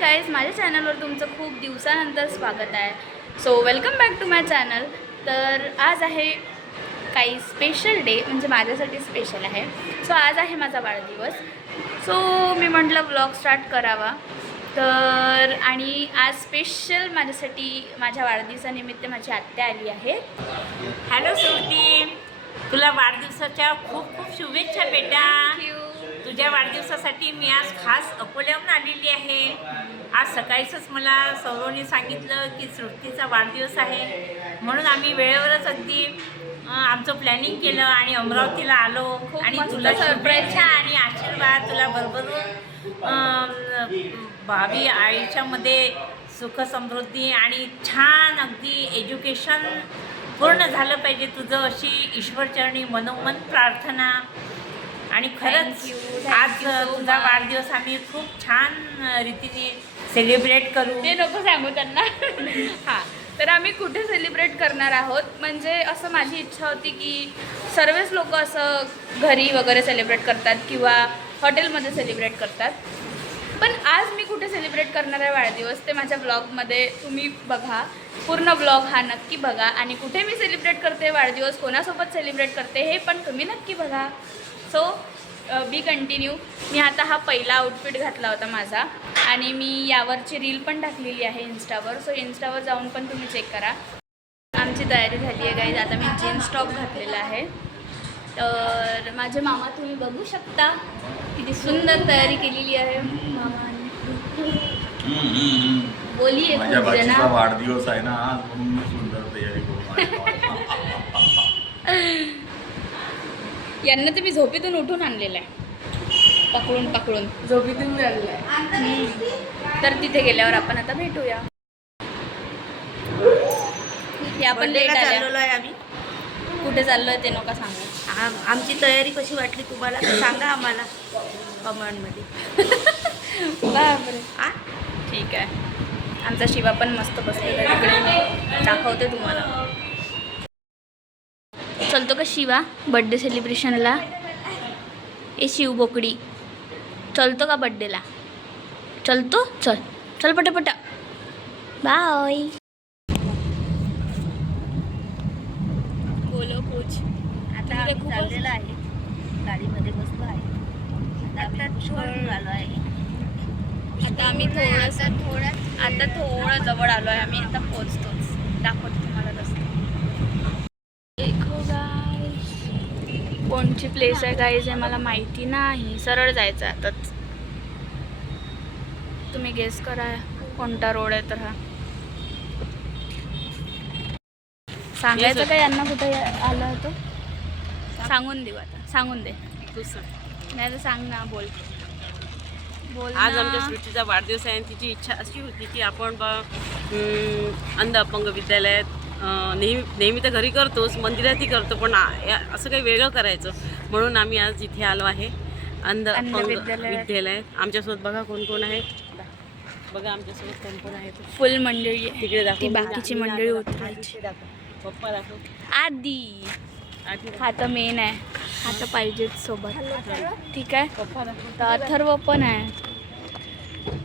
Guys, माझ्या चॅनलवर तुमचं खूप दिवसानंतर स्वागत आहे. So welcome back to my channel. तर आज आहे काही स्पेशल डे, म्हणजे माझ्यासाठी स्पेशल आहे. सो आज आहे माझा वाढदिवस. सो मी म्हटलं व्लॉग स्टार्ट करावा. तर आणि आज स्पेशल माझ्यासाठी माझ्या वाढदिवसानिमित्त माझी आत्या आली आहे. हॅलो श्रुती, तुला वाढदिवसाच्या खूप खूप शुभेच्छा बेटा. तुझ्या वाढदिवसासाठी मी आज खास अकोल्याहून आलेली आहे. आज सकाळीच मला सौरवने सांगितलं की श्रुतीचा वाढदिवस आहे, म्हणून आम्ही वेळेवरच अगदी आमचं प्लॅनिंग केलं आणि अमरावतीला आलो. आणि तुला शुभेच्छा आणि आशीर्वाद. तुला भावी आयुष्यामध्ये सुख समृद्धी आणि छान अगदी एज्युकेशन पूर्ण झालं पाहिजे तुझं, अशी ईश्वरचरणी मनोमन प्रार्थना. आणि खरंच आज तुझा वाढदिवस आम्ही खूप छान रीतीने सेलिब्रेट करू. ते नको सांगू त्यांना. हां, तर आम्ही कुठे सेलिब्रेट करणार आहोत, म्हणजे असं माझी इच्छा होती की सर्वच लोक असं घरी वगैरे सेलिब्रेट करतात किंवा हॉटेलमध्ये सेलिब्रेट करतात. पण आज मी कुठे सेलिब्रेट करणार आहे वाढदिवस ते माझ्या ब्लॉगमध्ये तुम्ही बघा. पूर्ण ब्लॉग हा नक्की बघा. आणि कुठे मी सेलिब्रेट करते वाढदिवस, कोणासोबत सेलिब्रेट करते हे पण तुम्ही नक्की बघा. सो बी कंटिन्यू. मी आता हा पहिला आउटफिट घातला होता माझा, आणि मी यावरची रील पण टाकलेली आहे इंस्टावर. सो इंस्टावर जाऊन पण तुम्ही चेक करा. आमची तयारी झाली आहे गाईज. आता मी जीन्स टॉप घातलेला आहे. तर माझे मामा तुम्ही बघू शकता किती सुंदर तयारी केलेली आहे मामाने. बोलिये माझ्या बाचीचा वाढदिवस आहे ना आज, म्हणून मी सुंदर तयारी करून यांना तर मी झोपेतून उठून आणलेलं आहे, पकडून झोपेतून आणलं आहे. तर तिथे गेल्यावर आपण आता भेटूया. या पण लेट आल्या. आम्ही कुठे चाललोय ते नका सांगू. आमची तयारी कशी वाटली तुम्हाला सांगा आम्हाला कमेंटमध्ये. बापरे. ठीक आहे. आमचा शिवा पण मस्त बसलेला तिकडे, दाखवते तुम्हाला. चलतो का शिवा बड्डे सेलिब्रेशनला? ए शिव बोकडी, चलतो का बड्डेला? चलतो, चल चल पटापटा. बाय. बोलो कुछ. आता आम्ही चाललेलं आहे, गाडीमध्ये बसलो आहे. आता आलो आहे. आता आम्ही थोडं जवळ आलो आहे. आम्ही आता पोहोचतोच. दाखवतो तुम्हाला रस्ता. देखो गाईज, कोणची प्लेस आहे गाईज हे मला माहिती नाही. सरळ जायचं आहे आताच. तुम्ही गेस करा कोणता रोड आहे. तर हा सांगायचं का यांना कुठे आलं होतं? सांगून देऊ आता. सांगून दे तू सांग. नाही तर सांग ना. बोल आज ना. आमच्या सृष्टीचा वाढदिवस आहे आणि तिची इच्छा अशी होती की आपण अंध अपंग विद्यालयात नेहमी तर घरी करतोच, मंदिरातही करतो, पण असं काही वेगळं करायचं म्हणून आम्ही आज इथे आलो आहे. अंध अपंग विद्यालय. आमच्यासोबत बघा कोण कोण आहे. बघा आमच्यासोबत कोण कोण आहे. फुल मंडळी आहे. तिकडे दाखव. ती बाकीची मंडळी उतरायची. पप्पा दाखव. आधी हा तर मेन आहे. हा तर पाहिजेच सोबत. ठीक आहे. पप्पा दाखव. तर अथर्व पण आहे.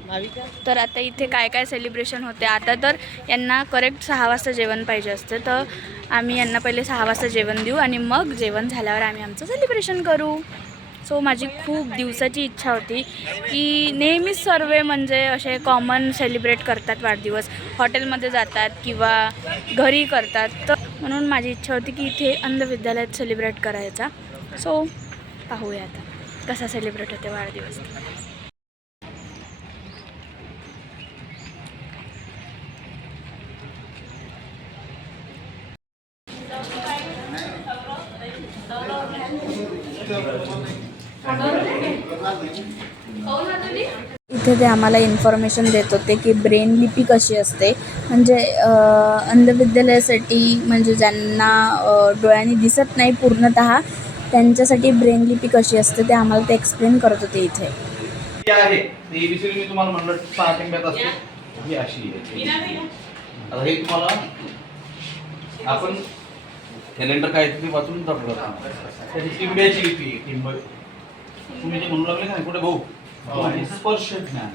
भाविका. तर आता इथे काय काय सेलिब्रेशन होते. आता तर यांना करेक्ट 6 वाजता जेवण पाहिजे असते, तर आम्ही यांना पहिले 6 वाजता जेवण देऊ आणि मग जेवण झाल्यावर आम्ही आमचं सेलिब्रेशन करू. सो माझी खूप दिवसाची इच्छा होती की नेहमीच सर्व म्हणजे असे कॉमन सेलिब्रेट करतात वाढदिवस, हॉटेलमध्ये जातात किंवा घरी करतात. तर म्हणून माझी इच्छा होती की इथे अंध विद्यालयात सेलिब्रेट करायचा. सो पाहूया आता कसा सेलिब्रेट होते वाढदिवस. इथे ते आम्हाला इन्फॉर्मेशन देत होते की ब्रेन लिपी कशी असते, म्हणजे अंध विद्यालयासाठी, म्हणजे ज्यांना डोळ्यांनी दिसत नाही पूर्णतः, त्यांच्यासाठी ब्रेन लिपी कशी असते ते आम्हाला ते एक्सप्लेन करत होते इथे. आहे ती एबीसीडी मी तुम्हाला म्हणलं 6 टिंब्यात असते. ही अशी आहे. आता हे तुम्हाला आपण कॅलेंडर काय तुम्ही वाचून दाखवलं. त्याची टिंब्याची लिपी टिंब तुम्ही जे म्हणू लागले ना कुठे भाऊ, स्पर्श ज्ञान.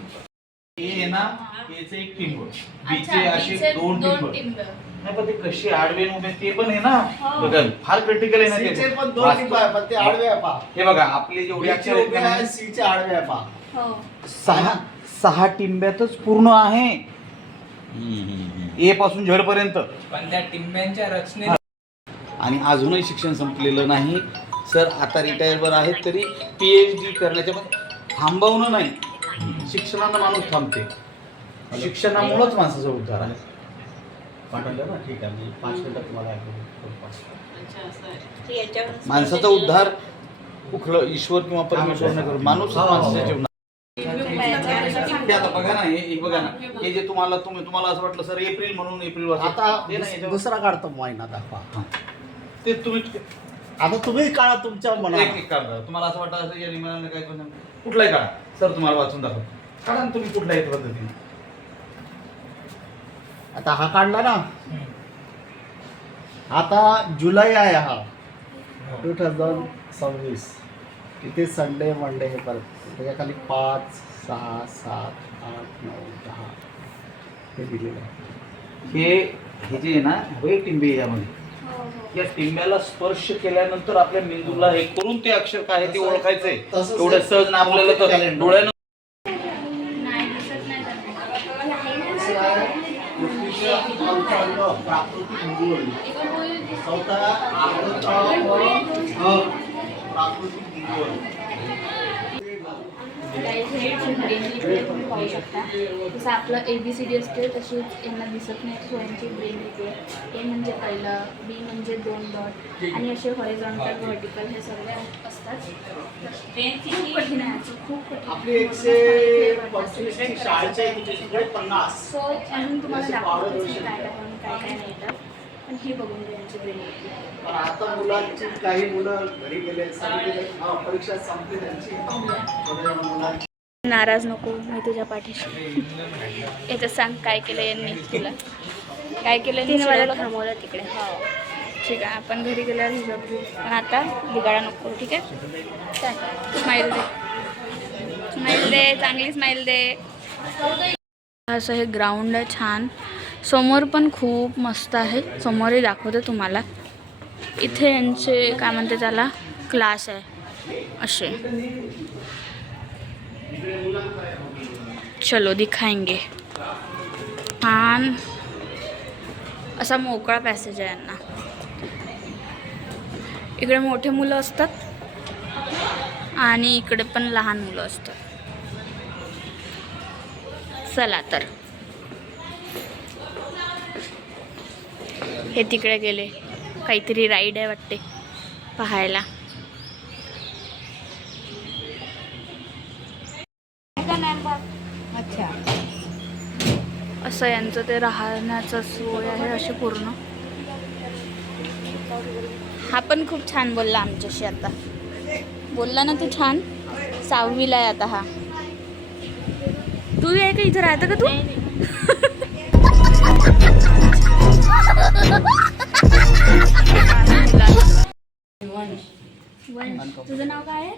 ए आहे ना याचे एक टिंब, अच्छा, बीचे असे बीचे 2 टिंब. टिंब. नाही पण ते कशी आडवे आणि उभे ते पण आहे ना. हो. बघा फार क्रिटिकल आहे ना सीचे ते. पण 2 टिंब आहे पण ते आडवे आहे पहा. हे बघा आपले जेवढे अक्षर आहेत उभे ना, आहे, सीचे आडवे आहे पहा. हो 6 टिंब्यातच पूर्ण आहे ए पासून झेड पर्यंत. पण त्या टिंब्यांच्या रचने आणि अजूनही शिक्षण संपलेलं नाही सर. आता रिटायरवर आहेत तरी PhD करण्याच्या पण थांबवणं नाही. शिक्षणानं माणूस थांबते, शिक्षणामुळेच माणसाचा उद्धार आहे. पाठवलं ना ठीक आहे मी 5 मिनिटात तुम्हाला ऐकवतो. माणसाचा उद्धार कुठलं ईश्वर किंवा परमेश्वर न करू, माणूस माणसाच्या जीवनात. ते आता बघा ना, हे बघा ना, हे जे तुम्हाला असं वाटलं सर एप्रिल म्हणून एप्रिल आता ते नाही याच्यावर- दुसरा काढतो महिना दाखवा. हां. ते तुम्ही आता तुम्ही काढा तुमच्या मनात. एक काढा. तुम्हाला असं वाटतं असं या नियमानं काय करून कुठलाही काढा सर, तुम्हाला वाचून दाखवा. काढा ना तुम्ही कुठल्याही पद्धतीने. आता हा काढला ना. आता जुलै आहे हा 2026. इथे संडे मंडे हे परत त्याच्या खाली 5 6 7 8 9 10 हे दिलेलं आहे. हे जे आहे ना, हे टिंबे यामध्ये या टिंब्याला स्पर्श केल्यानंतर आपल्या मेंदूला हे करून ते अक्षर काय आहे ते ओळखायचंय. तसंच एवढं सहज ना आपल्याला तर डोळ्यानं नाही दिसत नाही त्यांना. दुसरं आहे पृथ्वीच्या पंचांग प्राकृतिक भूगोल. चौथा प्राकृतिक भूगोल. Guys, हे ब्रेन लिपी तुम्ही पाहू शकता. जसं आपलं ABCD असते तशीच यांना दिसत नाही, सो यांची ब्रेन लिपी आहे. A म्हणजे पहिलं, B म्हणजे 2 डॉट आणि असे हॉरिझॉन्टल व्हर्टिकल हे सर्व असतात. खूप कठीण आहे याचं, खूप कठीण. आपली 125 ची शाळेच्या इथे 50. सो अजून तुम्हाला दाखवतो की काय काय म्हणून काय काय नाही तर. पण हे बघून घ्या यांची ब्रेन लिपी. पण आता मुलांची काही मुलं घरी गेले परीक्षा संपली त्यांची. मुलांची नाराज नको, मी तुझ्या पाठीशी. याचं सांग काय केलं यांनी तुला, काय केलं 3 वाजता थांबवलं तिकडे. हो ठीक आहे, आपण घरी गेल्यावर ही बघू. पण आता बिघाडा नको, ठीक आहे. चल स्माईल दे, स्माईल दे, चांगली स्माईल दे. असं हे ग्राउंड आहे छान. समोर पण खूप मस्त आहे, समोरही दाखवते तुम्हाला. इथे यांचे काय म्हणते त्याला क्लास आहे असे. चलो दिखाएंगे. छान असा मोकळा पॅसेज आहे यांना. इकडे मोठे मुलं असतात आणि इकडे पण लहान मुलं असतात. चला तर हे तिकडे गेले, काहीतरी राईड आहे वाटते पाहायला. अच्छा, असं यांचं ते राहण्याचं सोय आहे अशी पूर्ण. हा पण खूप छान बोलला आमच्याशी. आता बोलला ना तू छान. 6वीला आहे आता हा. तू आहे का इथं राहतं का तू? तुझं नाव काय आहे?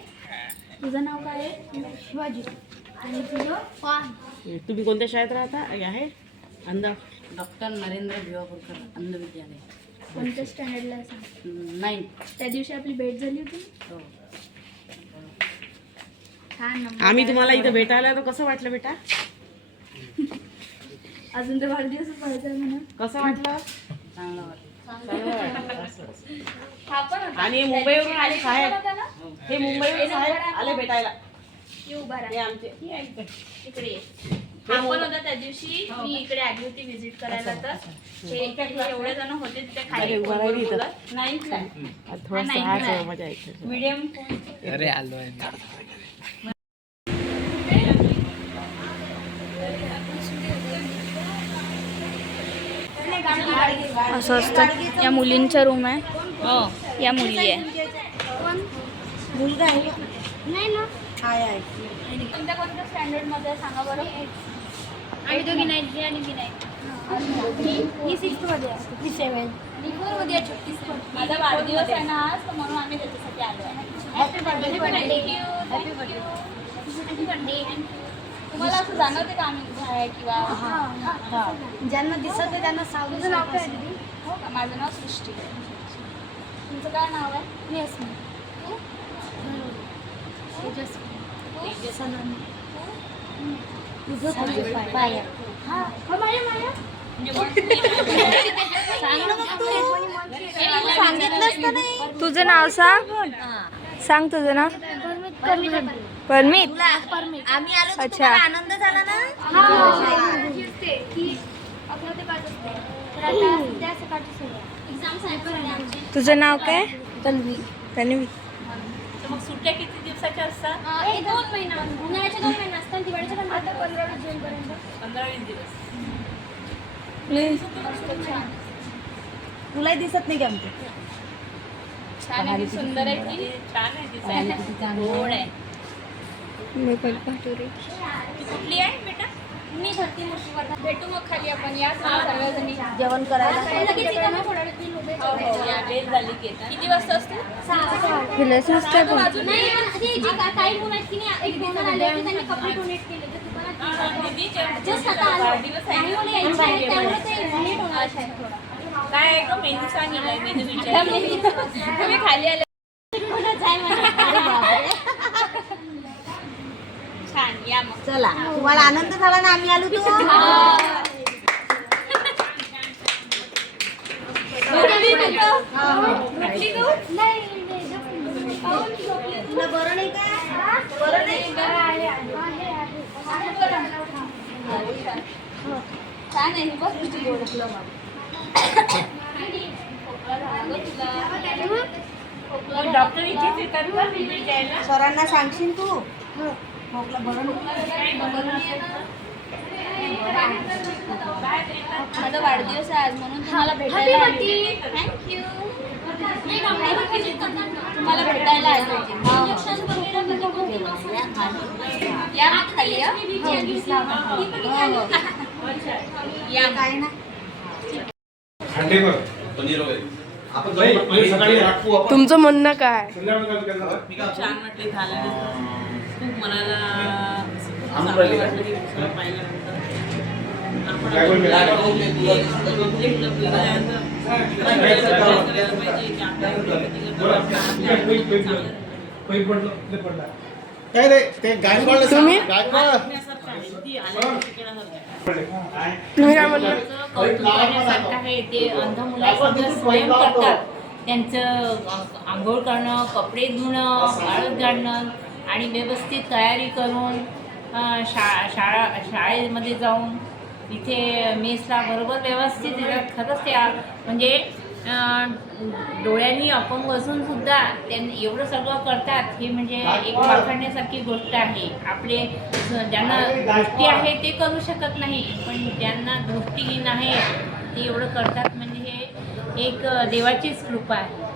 तुझं नाव काय आहे? शिवाजी. आणि तुझं पान. तुम्ही कोणत्या शाळेत राहता? आहे अंध डॉक्टर नरेंद्र भिवापूरकर अंध विद्यालय कोणत्या स्टँडर्डला आहे सांग. 9. त्या दिवशी आपली भेट झाली होती. हो. छान नंबर आम्ही आहे. तुम्हाला इथं भेटायला तर कसं वाटलं बेटा? अजून तर वाढदिवसच व्हायचा आहे म्हणून. कसं वाटलं? चांगलं वाटलं. हा पण होता. आणि मुंबईवरून आले साहेब. पण होता ना? हे मुंबईवरून साहेब आले भेटायला. ये उभा हे राहा. आमचे इकडे ये. हा पण होता त्या दिवशी. मी इकडे आली होती विजिट करायला. तर हे एवढे जण होते तिथे खाली. अरे, उभा राहिली इथं. 9th ला. थोडंसं नाही, आज नाही. मजा येते. मीडियम अरे आलो आहे. असं असतं. या मुलींचा रूम आहे. या मुली आहे. मुलगा आहे नाही ना. आहे कोणत्या कोणत्या स्टँडर्डमध्ये सांगा बरं. आम्ही दोघी नाही जी आणि ती नाही ही 6th मध्ये आहे. ती 7. मी 4 मध्ये आहे. 36 माझा वाढदिवस आहे ना आज, तर म्हणून आम्ही त्याच्यासाठी आलो आहे. Happy birthday Thank you. Happy birthday तुम्हाला असं जाणवते का आम्ही उभा आहे किंवा ज्यांना दिसत नाही त्यांना सावली नाव काय हो का? माझं नाव सृष्टी आहे. तुमचं काय नाव आहे? मी अस्मी तू? पाया हा माया तुझं नाव सांग. सांग तुझं नाव. परमित. आम्ही आलो तर अच्छा. तुम्हाला आनंद झाला ना? तुझं नाव काय? तन्वी. तन्वी. तर मग सुट्ट्या किती दिवसाच्या असतात? 2 महिना उन्हाळ्याचे 2 महिने असतात दिवाळीचे पण आता 15 जूनपर्यंत 15-20 दिवस. तुलाही दिसत नाही का आमचं छान आहे की सुंदर आहे की छान आहे दिसायला. गोड आहे. मी पण पाहतो रे. ती कुठली आहे बेटा? मी भरती मूर्तीवर भेटू मग खाली आपण या सर्वजणी. जेवण करायला लगेच येते ना थोड्या वेळ तुम्ही उभे हो, हो, या. बेल झाली की येतात. किती वाजता असते? तुला सुचतं पण. नाही पण ते जे काही मुलं आहेत की नाही एक दोन आले होते त्यांनी कपडे डोनेट केले तर दुकानात जस्ट आता आलो. वाढदिवस आहे काही मुलं यायचे आहेत त्यामुळे ते डोनेट होणार आहे थोडं. काय आहे का मेनू सांगितलंय मेनू विचार. तुम्ही खाली आले. कोणाच आहे म्हणजे छान या मग. चला तुम्हाला आनंद झाला ना आम्ही आलो तो तुला बरं नाही का बरं नाही छान आहे बस डॉक्टर इथेच येतात का visit द्यायला? सरांना सांगशील तू खोकला बरं नाही माझा वाढदिवस आहे आज म्हणून तुम्हाला भेटायला आली. थँक्यू. तुम्हाला भेटायला आली होती. या मग खाली या. या काय ना पनीर वगैरे आपण जाऊ सकाळी राखू आपण. तुमचं म्हणणं काय? मी काय म्हणतो, छान वाटले झाल्यानंतर खूप मनाला असं खूप आम्ही चांगलं पाहिले. वाटलं की दुसरं पाहिल्यानंतर आपण काय बोलले? आपलं आपलं गेल्यानंतर करायला पाहिजे की आपल्या काय रे ते गायकवाड तुम्ही? गायकवाड शिकण्यासारखं आहे. ती आल्यावर शिकण्यासारखं आहे. तुम्ही काय म्हणलं? कौतुक करण्यासारखं आहे. ते अंध मुलं सगळं स्वयं करतात. त्यांचं आंघोळ करणं, कपडे धुणं, वाळत घालणं आणि व्यवस्थित तयारी करून शाळेमध्ये जाऊन तिथे मेसला बरोबर व्यवस्थित येतात. खरंच ते म्हणजे डोळ्यांनी अपंग असून सुद्धा त्यांनी एवढं सगळं करतात हे म्हणजे एक वाखाणण्यासारखी गोष्ट आहे. आपले ज्यांना दृष्टी आहे ते करू शकत नाही पण ज्यांना दृष्टीहीन आहे ते एवढं करतात म्हणजे हे एक देवाचीच कृपा आहे.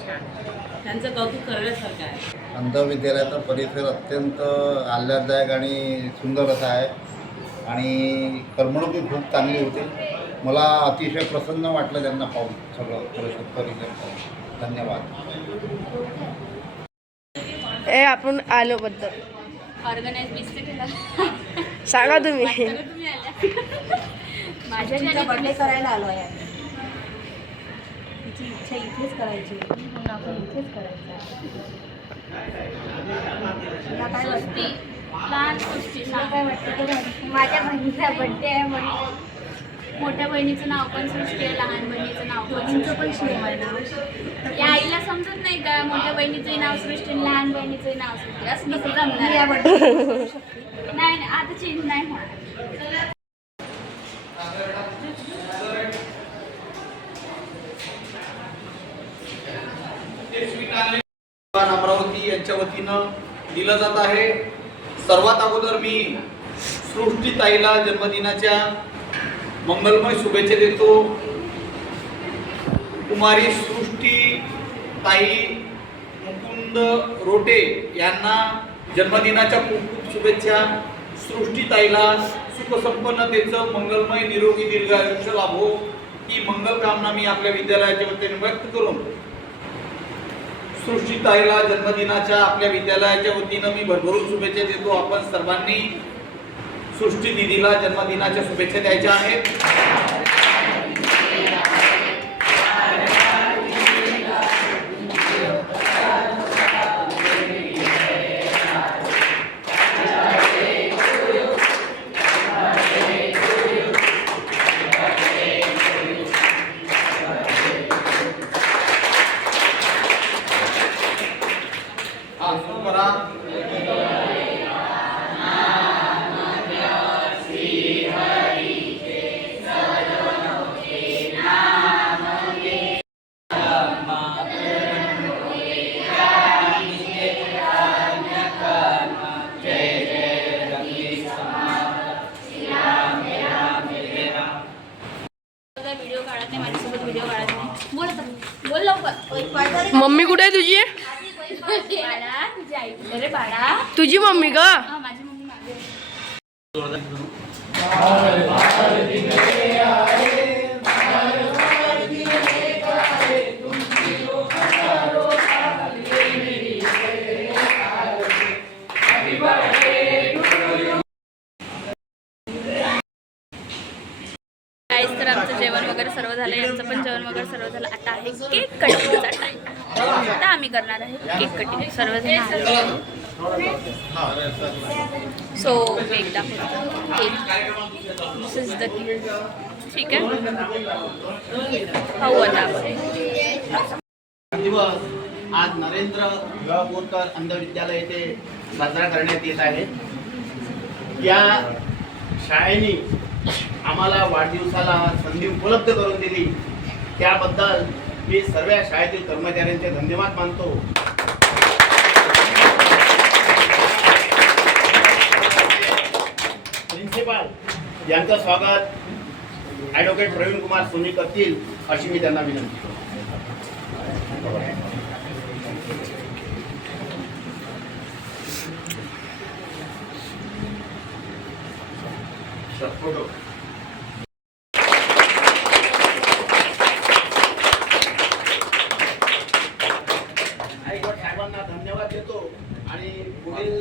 त्यांचं कौतुक करण्यासारखं आहे. अंध विद्यालयाचा परिसर अत्यंत आल्हाददायक आणि सुंदर असा आहे आणि करमणूकही खूप चांगली होती. मला अतिशय प्रसन्न वाटलं त्यांना पाहून सगळं परिसर पाहून. धन्यवाद. आपण आलो बद्दल ऑर्गनाईज मिस्टेक केला. सांगा तुम्ही. तुम्ही आल्या. माझ्या तिचा घरी बर्थडे करायला आलो आहे आम्ही. तिची इच्छा इथेच करायची होती म्हणून आपण इथेच करायचं आहे. तुला काय वाटतं लहान गोष्टी तुला काय वाटतं ते म्हण. माझ्या बहिणीचा बर्थडे आहे म्हणून मोठ्या बहिणीचं नाव पण सृष्टी आहे, लहान बहिणीचं नाव पण तुमचं पण शिव आहे नाव. या आईला समजत नाही का मोठ्या बहिणीचंही नाव सृष्टी आणि लहान बहिणीचंही नाव सृष्टी असं कसं जमणार या आहे? बर्थडे करू शकते. नाही नाही आता चेंज नाही होणार. अमरावती यांच्या वतीनं दिलं जात आहे. सर्वात अगोदर मी सृष्टीताईला जन्मदिनाच्या मंगलमय शुभेच्छा देतो. कुमारी सृष्टीताई मुकुंद रोटे यांना जन्मदिनाच्या खूप खूप शुभेच्छा. सृष्टीताईला सुखसंपन्नतेचं मंगलमय निरोगी दीर्घ आयुष्य लाभो ही मंगल कामना मी आपल्या विद्यालयाच्या वतीने व्यक्त करून सृष्टीताईला जन्मदिनाच्या आपल्या विद्यालयाच्या वतीनं मी भरभरून शुभेच्छा देतो. आपण सर्वांनी सृष्टी दिदीला जन्मदिनाच्या शुभेच्छा द्यायच्या आहेत. हा, सुरू करा. व्हिडिओ काढत नाही, माझ्यासोबत व्हिडिओ काढत नाही. बोल आता. बोल लवकर. मम्मी कुठे आहे तुझी बाळा, तुझी आई कुठे रे बाळा? तुझी मम्मी का हा, माझी मम्मी मागे आहे. गाईस, तर आमचं जेवण वगैरे सर्व झालं, यांचं पण जेवण वगैरे सर्व झालं. आता आहे केक कटिंगचा टाइम. आता आम्ही करणार आहे केक कटिंग. सर्वजण आले आहेत. सो केक दाखवतो. Cake this is the cake. ठीक आहे, खाऊ आता आपण. दिवस आज नरेंद्र बोरकर अंध विद्यालय येथे साजरा करण्यात येत आहे. या शाळेने आम्हाला वाढदिवसाला संधी उपलब्ध करून दिली, त्याबद्दल मी सर्व शाळेतील कर्मचाऱ्यांचे धन्यवाद मानतो. प्रिन्सिपाल यांचं स्वागत ॲडव्होकेट प्रवीण कुमार सोनी करतील अशी मी त्यांना विनंती करतो. फोटो. गायकवाड साहेबांना धन्यवाद देतो आणि पुढील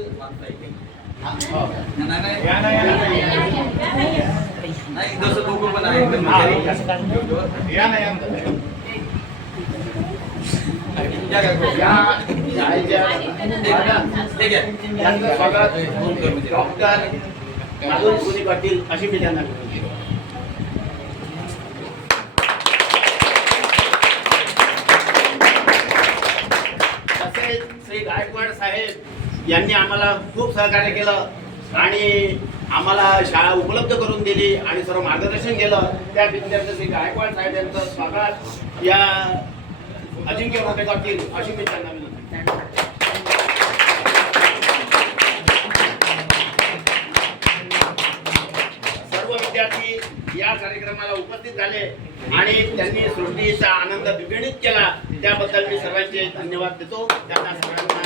डॉक्टर माधुरी सोनी पाटील अशी मी त्यांना विनंती करतो. तसेच श्री गायकवाड साहेब यांनी आम्हाला खूप सहकार्य केलं आणि आम्हाला शाळा उपलब्ध करून दिली आणि सर्व मार्गदर्शन केलं. त्या विद्यार्थी श्री गायकवाड साहेब यांचं स्वागत या अजिंक्य मोठे करतील अशी मी त्यांना विनंती करतो. सर्व विद्यार्थी या कार्यक्रमाला उपस्थित झाले आणि त्यांनी सृष्टीचा आनंद द्विगुणित केला, त्याबद्दल मी सर्वांचे धन्यवाद देतो. त्यांना सर्वांना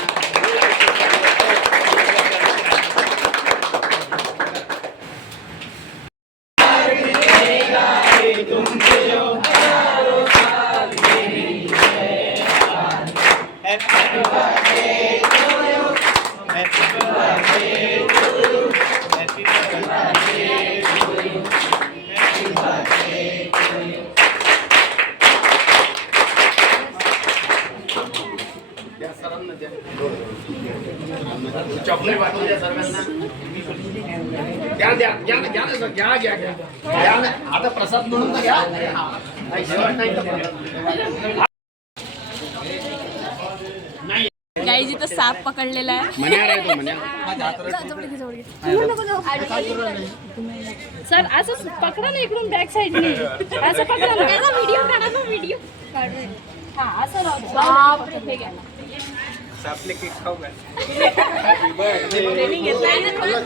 चॉकलेट वाटून द्या सर्वांना. घ्या द्या घ्या घ्या ना सर, घ्या घ्या घ्या घ्या ना. आता प्रसाद म्हणून तर घ्या. नाही जेवण नाही तर नाही. गाईज इथं साप पकडलेला आहे. मन्यार आहे तो मन्यार. सर असं पकडा ना इकडून बॅक साईडने. असं पकडा ना. व्हिडिओ काढा ना, व्हिडिओ काढ. हा असं राहू. बापरे, हे घ्या. आपले केक खाऊ का? ट्रेनिंग घेतलाय ना थोडा.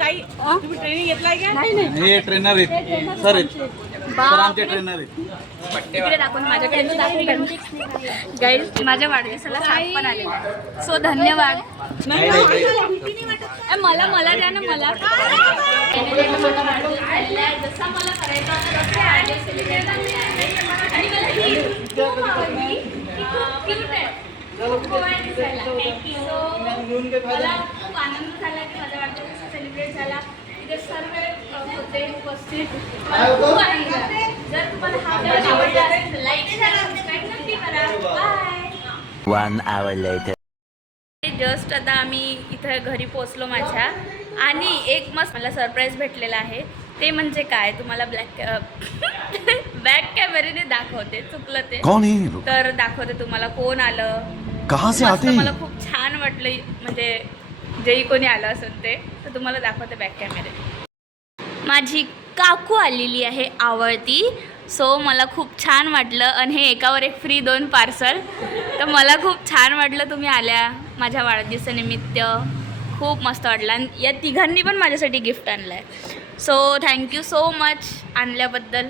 ताई तुम्ही ट्रेनिंग घेतलाय का? नाही. हे ट्रेनर आहेत सर, सर आमचे ट्रेनर आहेत. इकडे दाखवून माझ्याकडे दाखवून. गाईज, माझ्या वाढदिवसाला साप पण आलेला आहे. सो धन्यवाद. मला द्या ना मला. जसा मला करायचा होता सेलिब्रेट आणि मला ही खूप आवडली. ती खूप क्यूट आहे. खूप गोवा दिसायला. मला खूप आनंद झाला की माझ्या वाढदिवसाचा सेलिब्रेट झाला. तिथे सर्व होते उपस्थित. मला खूप आनंद झाला. जर तुम्हाला हा व्हिडिओ आवडला असेल तर लाईक करा, सबस्क्राईब नक्की करा. बाय. 1 hour later. जस्ट आता आम्ही इथं घरी पोचलो माझ्या आणि एक मस्त मला सरप्राईज भेटलेला आहे. ते म्हणजे काय तुम्हाला बॅक कॅमेऱ्याने दाखवते. चुकलं ते तर दाखवते तुम्हाला कोण आलं. मस्त मला खूप छान वाटलं. म्हणजे जेही कोणी आलं असेल ते तर तुम्हाला दाखवते बॅक कॅमेऱ्याने. माझी काकू आलेली आहे आवडती. सो मला खूप छान वाटलं आणि हे एकावर एक फ्री 2 पार्सल. तर मला खूप छान वाटलं तुम्ही आल्या माझ्या वाढदिवसानिमित्त. खूप मस्त वाटलं आणि या तिघांनी पण माझ्यासाठी गिफ्ट आणलं आहे. सो थँक्यू सो मच आणल्याबद्दल.